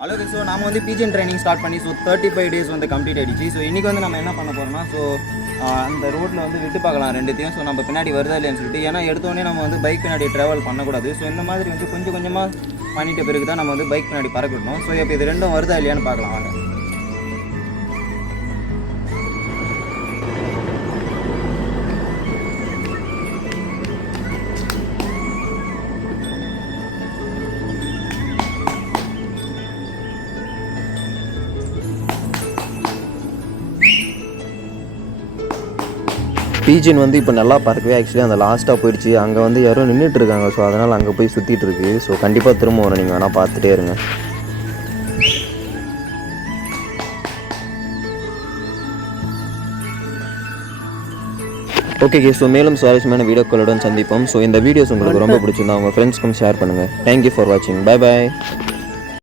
Hello so நம்ம வந்து பிஜிஎன் training start பண்ணி ஸோ 35 days வந்து கம்ப்ளீட் ஆகிடுச்சு. ஸோ இன்றைக்கி வந்து நம்ம என்ன பண்ண போகிறோம்னா ஸோ அந்த ரோட்டில் வந்து விட்டு பார்க்கலாம் ரெண்டுத்தையும். ஸோ நம்ம பின்னாடி வருதா இல்லையான்னு சொல்லிட்டு, ஏன்னா எடுத்தோடனே நம்ம வந்து பைக் பின்னாடி ட்ராவல் பண்ணக்கூடாது. ஸோ இந்த மாதிரி வந்து கொஞ்சம் கொஞ்சமாக பண்ணிட்ட பிறகு தான் நம்ம வந்து பைக் பின்னாடி பறக்கணும். ஸோ இப்போ இது ரெண்டும் வருதா இல்லையான்னு பார்க்கலாம் வாங்க. பீஜன் வந்து இப்போ நல்லா பறக்கவே ஆக்சுவலி அந்த லாஸ்ட்டாக போயிடுச்சு. அங்கே வந்து யாரும் நின்றுட்டு இருக்காங்க. ஸோ அதனால் அங்கே போய் சுற்றிட்டு இருக்கு. ஸோ கண்டிப்பாக திரும்ப வரும், நீங்கள் வேணால் பார்த்துட்டே இருங்க. ஓகே, ஸோ மேலும் சுவாரஸ்யமான வீடியோக்களுடன் சந்திப்போம். ஸோ இந்த வீடியோஸ் உங்களுக்கு ரொம்ப பிடிச்சிருந்தா உங்கள் ஃப்ரெண்ட்ஸ்க்கும் ஷேர் பண்ணுங்கள். தேங்க்யூ ஃபார் வாட்சிங். Bye bye.